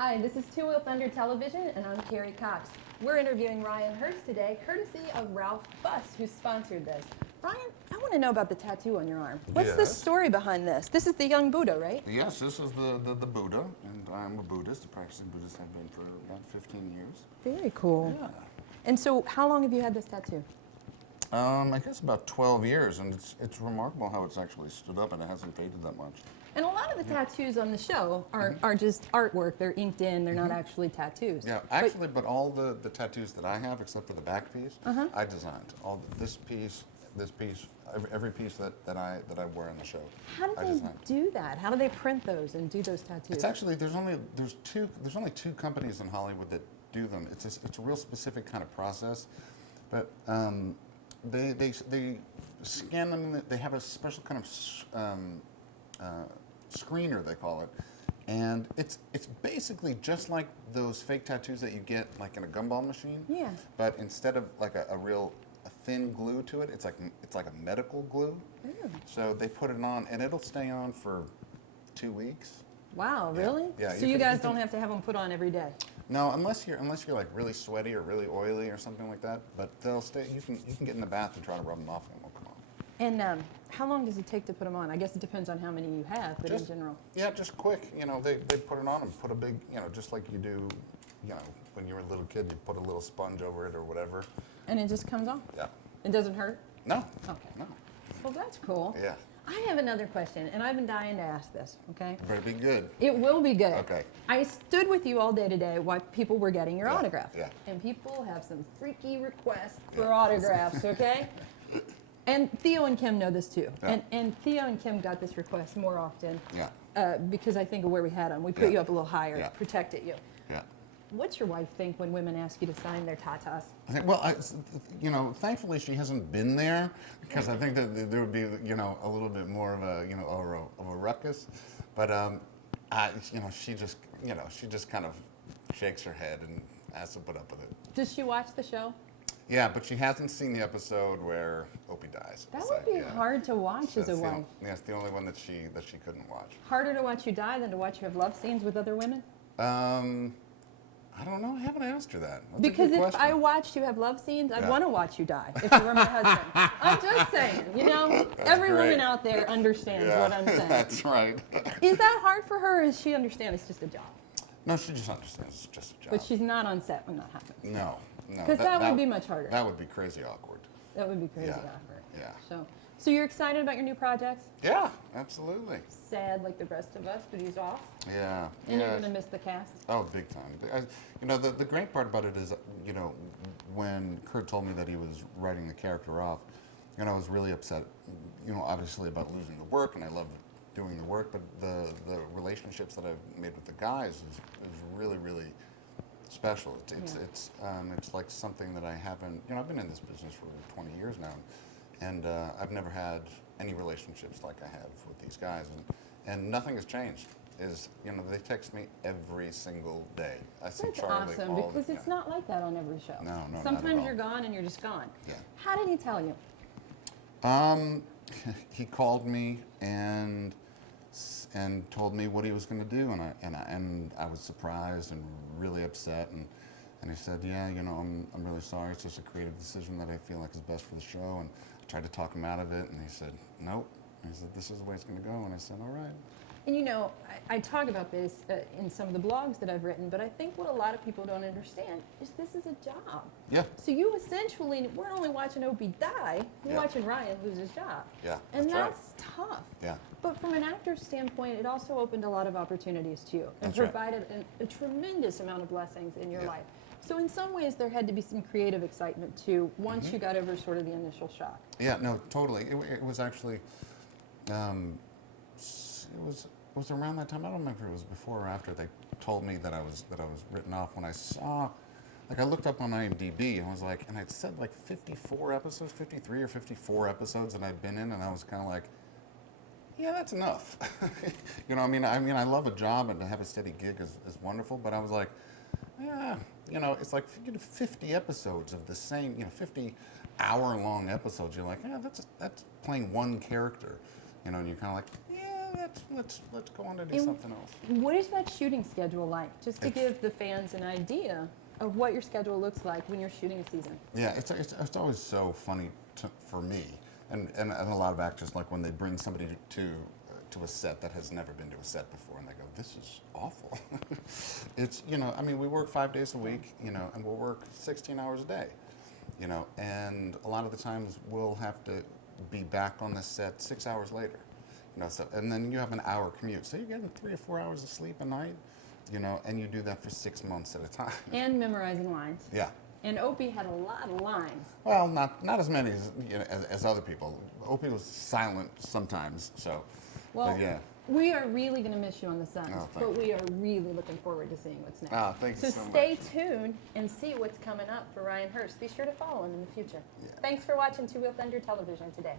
Hi, this is Two Wheel Thunder Television, and I'm Carrie Cox. We're interviewing Ryan Hurst today, courtesy of Ralph Buss, who sponsored this. Ryan, I want to know about the tattoo on your arm. What's the story behind this? This is the young Buddha, right? Yes, this is the Buddha, and I'm a Buddhist, a practicing Buddhist. I've been for about 15 years. Very cool. Yeah. And so, how long have you had this tattoo? I guess about 12 years, and it's remarkable how it's actually stood up, and it hasn't faded that much. And a lot of the tattoos on the show are just artwork. They're inked in. They're not actually tattoos. Yeah, actually, but all the tattoos that I have, except for the back piece, I designed. This piece, every piece that I wear in the show. How do they do that? How do they print those and do those tattoos? It's actually there's only two companies in Hollywood that do them. It's a real specific kind of process, but they scan them. They have a special kind of screener, they call it, and it's basically just like those fake tattoos that you get like in a gumball machine. Yeah. But instead of like a thin glue to it, it's like a medical glue. Ooh. So they put it on, and it'll stay on for 2 weeks. Wow, really? Yeah. So you guys don't have to have them put on every day? No, unless you're like really sweaty or really oily or something like that. But they'll stay. You can get in the bath and try to rub them off, and it won't come off. And how long does it take to put them on? I guess it depends on how many you have, but in general. Yeah, just quick. You know, they put it on and put a big, just like you do, when you were a little kid, you put a little sponge over it or whatever. And it just comes off? Yeah. It doesn't hurt? No. Okay. No. Well, that's cool. Yeah. I have another question, and I've been dying to ask this, okay? It better be good. It will be good. Okay. I stood with you all day today while people were getting your autograph. Yeah. And people have some freaky requests for autographs, okay? And Theo and Kim know this too. Yeah. And Theo and Kim got this request more often. Yeah. Because I think of where we had them. We put you up a little higher, Yeah. protected you. Yeah. What's your wife think when women ask you to sign their tatas? Well, thankfully she hasn't been there, because I think that there would be, a little bit more of a ruckus. But she just kind of shakes her head and has to put up with it. Does she watch the show? Yeah, but she hasn't seen the episode where Opie dies. That would be hard to watch as a wife. Yeah, it's the only one that she couldn't watch. Harder to watch you die than to watch you have love scenes with other women? I don't know. I haven't asked her that. That's because a good if question. I watched you have love scenes, I'd want to watch you die if you were my husband. I'm just saying, every woman out there understands what I'm saying. That's right. Is that hard for her, or does she understand it's just a job? No, she just understands it's just a job. But she's not on set when that happens? No. Because that would be much harder. That would be crazy awkward. That would be crazy awkward. Yeah. So you're excited about your new projects? Yeah, absolutely. Sad like the rest of us, but he's off? Yeah. And you're going to miss the cast? Oh, big time. The great part about it is, when Kurt told me that he was writing the character off, I was really upset, obviously about losing the work, and I love doing the work, but the relationships that I've made with the guys is really, really special. It's like something that I haven't, I've been in this business for 20 years now, and I've never had any relationships like I have with these guys, and nothing has changed. They text me every single day. I see Charlie awesome, all because it's not like that on every show. No, Sometimes you're gone and you're just gone. Yeah. How did he tell you? He called me and told me what he was going to do, and I was surprised and really upset, and he said, yeah, I'm really sorry. It's just a creative decision that I feel like is best for the show, and I tried to talk him out of it, and he said, nope. He said, this is the way it's going to go, and I said, all right. And I talk about this in some of the blogs that I've written, but I think what a lot of people don't understand is this is a job. Yeah. So you essentially, we're only watching Opie die, you're watching Ryan lose his job. Yeah. And that's tough. Yeah. But from an actor's standpoint, it also opened a lot of opportunities to you and That's right. provided a tremendous amount of blessings in your life. So in some ways, there had to be some creative excitement too, once you got over sort of the initial shock. Yeah, no, totally. It was actually, it was around that time. I don't remember if it was before or after they told me that I was written off. When I saw, I looked up on IMDb and I was like, and I'd said 54 episodes, 53 or 54 episodes that I'd been in, and I was kind of like, yeah, that's enough. I love a job, and to have a steady gig is wonderful, but I was like, yeah, it's like 50 episodes of the same, 50 hour-long episodes. You're like, yeah, that's playing one character, and you're kind of like, yeah, let's go on to do something else. What is that shooting schedule like? Just to give the fans an idea of what your schedule looks like when you're shooting a season. Yeah, it's always so funny for me, and a lot of actors, like when they bring somebody to a set that has never been to a set before, and they go, "This is awful." It's, I mean, we work 5 days a week, and we'll work 16 hours a day, and a lot of the times we'll have to be back on the set 6 hours later, so, and then you have an hour commute, so you're getting 3 or 4 hours of sleep a night, and you do that for 6 months at a time. And memorizing lines. Yeah. And Opie had a lot of lines. Well, not as many as other people. Opie was silent sometimes, so. Well, but yeah. We are really going to miss you on the set, but you. we are really looking forward to seeing what's next. Thank you so So much. stay tuned and see what's coming up for Ryan Hurst. Be sure to follow him in the future. Yeah. Thanks for watching Two Wheel Thunder Television today.